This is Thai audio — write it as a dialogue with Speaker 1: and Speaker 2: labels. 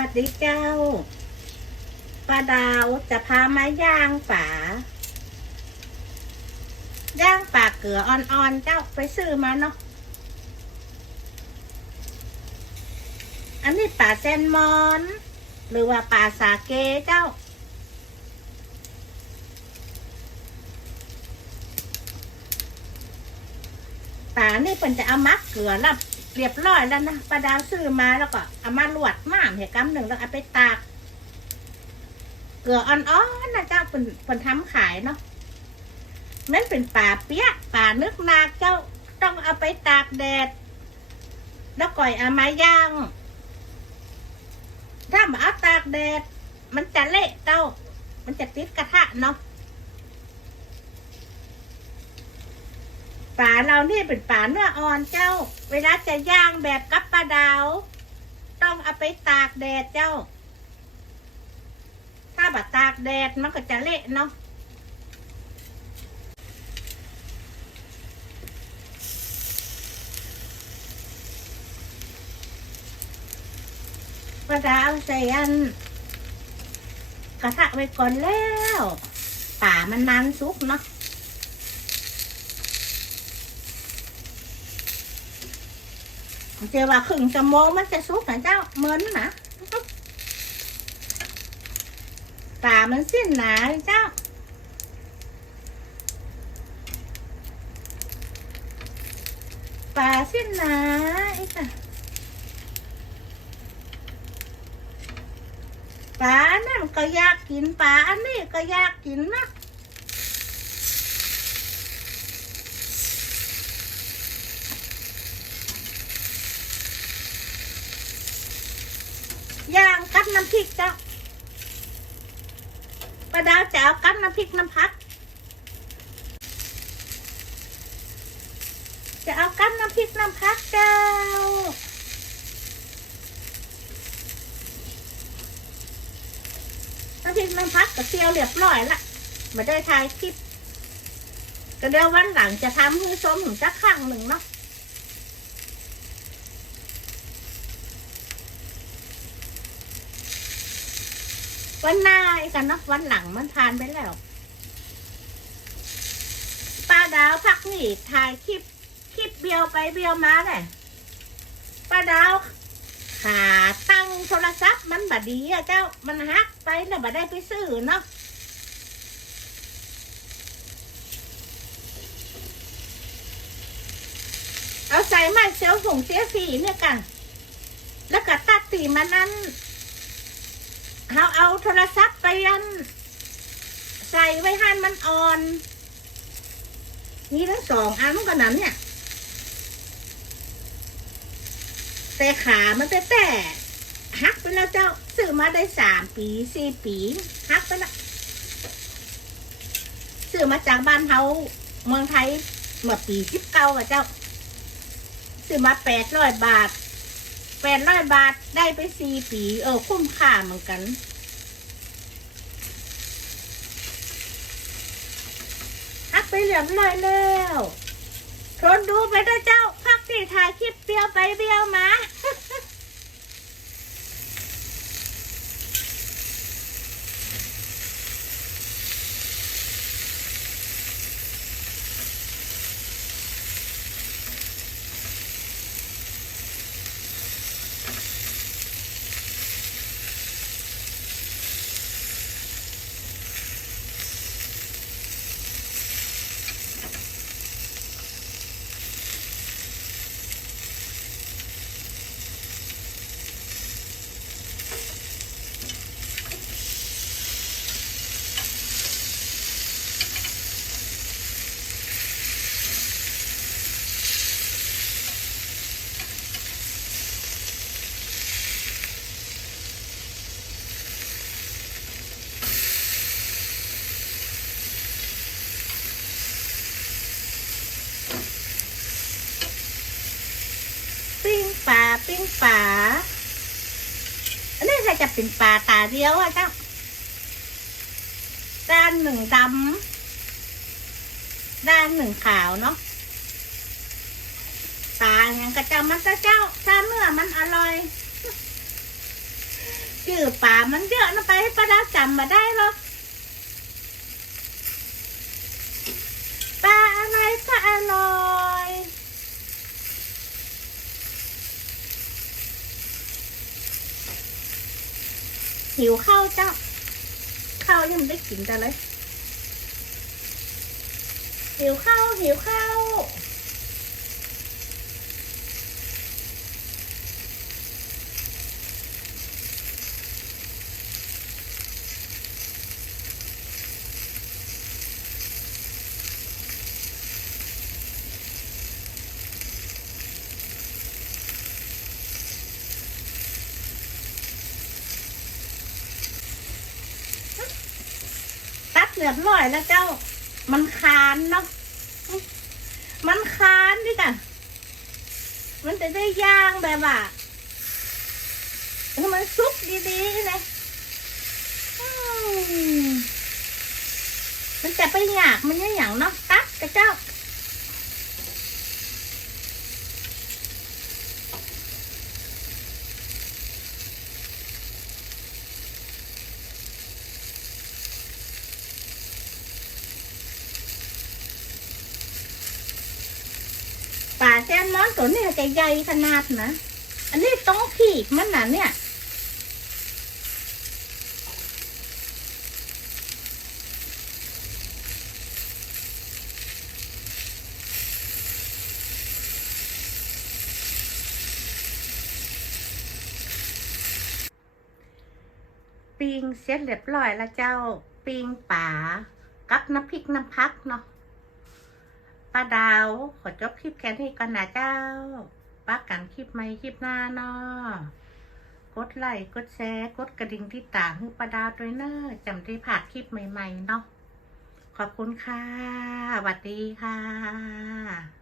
Speaker 1: วัสดีเจ้าป้าดาวจะพามาย่างป่าย่างป่าเกลืออ่อนๆเจ้าไปซื้อมาเนาะอันนี้ป่าแซนมอน หรือว่าป่าสาเกเจ้า ป่านี่เป็นจะเอามักเกลือแล้ว เรียบร้อยแล้วนะป้าดาวซื้อมาแล้วก็เอามาลวดม่ามเหตุกรรมหนึ่งแล้วเอาไปตาก เกลืออ่อนๆนะเจ้าเป็นเป็นทำขายเนาะมันเป็นป่าเปียกป่านึกนาเจ้าต้องเอาไปตากแดด แล้วก่อยเอามาย่าง ถ้ามาเอาตากแดด มันจะเละเจ้า มันจะติดกระทะเนาะ ป่าเรานี่เป็นป่าเนื้ออ่อนเจ้า เวลาจะย่างแบบกับปลาดาว ต้องเอาไปตากแดดเจ้า ถ้าแบบตากแดดมันก็จะเละเนาะปลาดาวใส่อันกระทะไว้ก่อนแล้ว ป่ามันนานสุกเนาะ เจว่าครึ่งชั่วโมงมันจะสุกนะเจ้าเหมือนนะป่ามันสิ้นหนาเจ้าป่าสิ้นหนาอีกอะป่านั่นก็อยากกินป่าอันนี้ก็อยากกินนะ ย่างกับน้ำพริกเจ้าปลาดาวจะเอากับน้ำพริกน้ำพัก จะเอากับน้ำพริกน้ำพักเจ้าน้ำพริกน้ำพักกับเซียวเรียบร้อยละมาได้ถ่ายคลิปก็เดี๋ยววันหลังจะทำให้ชมถึงสักครั้งหนึ่งเนาะ วันหน้าอีกกันนาะวันหลังมันผ่านไปแล้วป้าดาวพักนี่ถ่ายคลิปคลิปเบียวไปเบียวมาเลยป้าดาวขาตั้งโทรศัพท์มันบดดีอะเจ้ามันฮักไปแล้วบัได้ไปซื้อเนาะเอาใส่มาเซลส่งเสียสีเนี่ยกัน แล้วก็ตัดตีมานั้น เขาเอาโทรศัพท์ไปยันใส่ไว้ให้มันอ่อน นี่ทั้งสองอันก็นั้นเนี่ย แต่ขามันแต่แต่หักไปแล้วเจ้าซื้อมาได้สามปีสี่ปีหักไปแล้วซื้อมาจากบ้านเขาเมืองไทยเมื่อปีสิบเก้ากับเจ้าซื้อมาแปดร้อยบาท แปดร้อยบาทได้ไปสี่ปี เออ คุ้มค่าเหมือนกันฮักไปเหลืองลอยแล้วทนดูไปด้วยเจ้าพักที่ถ่ายคลิปเบี้ยวไปเบี้ยวมา ปิ้ง ปิ้งปลาอันนี้ถ้าจะเป็นปลาตาเดียวอะเจ้าด้านหนึ่งดำด้านหนึ่งขาวเนาะปลาอย่างกระเจ้ามันจะเจ้าถ้าเนื้อมันอร่อยจื่อป่ามันเยอะนะไปให้ป้าดาจำมาได้หรอกปลาอะไรก็อร่อย หิวข้าวเจ้า ข้าวยังไม่ได้กินแต่เลย หิวข้าวหิวข้าว เรียบร้อยแล้วเจ้า มันคานเนาะมันคานดิจ้ะมันจะได้ย่างแบบว่าให้มันซุกดีๆเลยมันจะไปหยากมันยังอย่างเนาะตักกับเจ้า แซลมอนตัวนี้จะใหญ่ขนาดนะ อันนี้ต้องขีดมันนะเนี่ย ปิงเสร็จเรียบร้อยแล้วเจ้า ปิงป่ากับน้ำพริกน้ำพักเนาะ ป้าดาว ขอจบคลิปแค่นี้ก่อนนะเจ้าป้ากันคลิปใหม่คลิปหน้าเนาะกดไลค์กดแชร์กดกระดิ่งที่ต่างให้ป้าดาวด้วยเนอะจำได้ผ่านคลิปใหม่ ๆ เนาะขอบคุณค่ะสวัสดีค่ะ